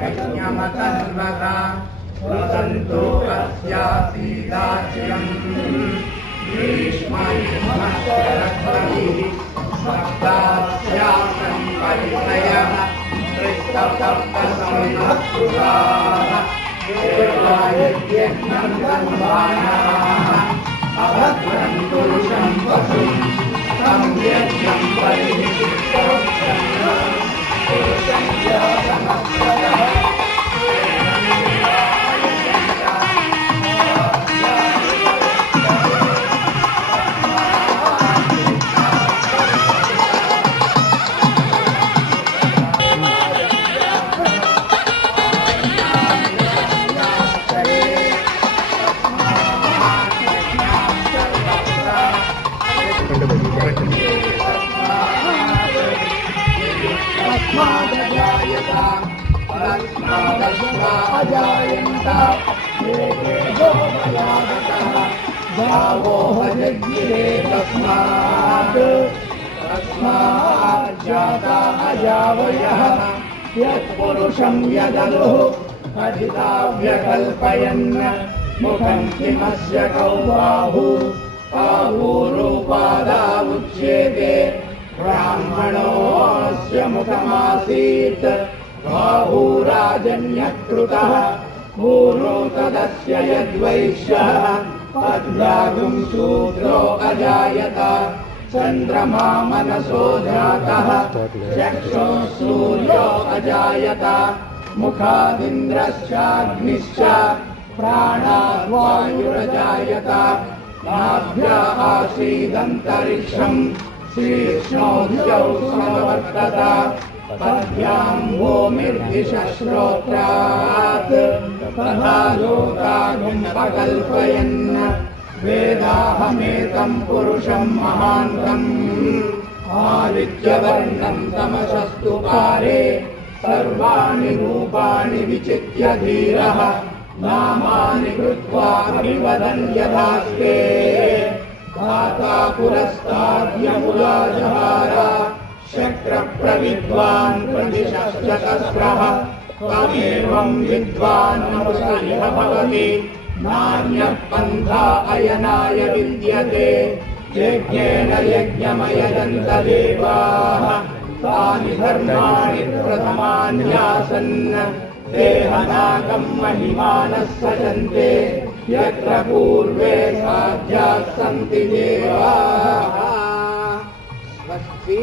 यज्ञमतन्वता वदन्तु अस्यासीदाच्यम् ग्रीष्मयुष्मश्चरद्वनिः सप्तास्यासन् परिणयः त्रिसप्तसमिनस्तुताः देवायज्ञम् तन्वानाः अभद्रं पुरुषं वसुं तं यज्ञं परिनिष्ठं यत्पुरुषं यदनुः अजिताव्यकल्पयन् मुखं किमस्य कौ बाहुरूपादावुच्येते ब्राह्मणोऽस्य मुखमासीत् बाहुराजन्यकृतः पूर्वो तदस्य यद्वैश्यः तद्यागुं शूद्रो अजायत चन्द्रमा मनसो जातः चक्षुः सूर्यो अजायत मुखादिन्द्रश्चाग्निश्च प्राणाद् वायुरजायत नाभ्या आसीदन्तरिक्षम् शीर्ष्णोऽद्यौ समवर्तत पद्भ्यां भूमिर्दिशश्रोत्रात् तथा लोकागुम्पकल्पयन् वेदाहमेतं पुरुषं महान्तम् आदित्यवर्णं तमसस्तु पारे सर्वाणि रूपाणि विचित्य धीरः नामानि कृत्वा अभिवदन् यथास्ते धाता पुरस्ताद्यमुलाजहार शक्रप्रविद्वान् प्रतिशश्चतस्रः तमेवं विद्वान् नपुंसकः भवति नान्यः पन्था अयनाय विद्यते यज्ञेन यज्ञमयजन्त देवाः तानि धर्माणि प्रथमान्यासन् देहनाकं महिमानः सजन्ते यत्र पूर्वे साध्याः सन्ति देवाः स्वस्ति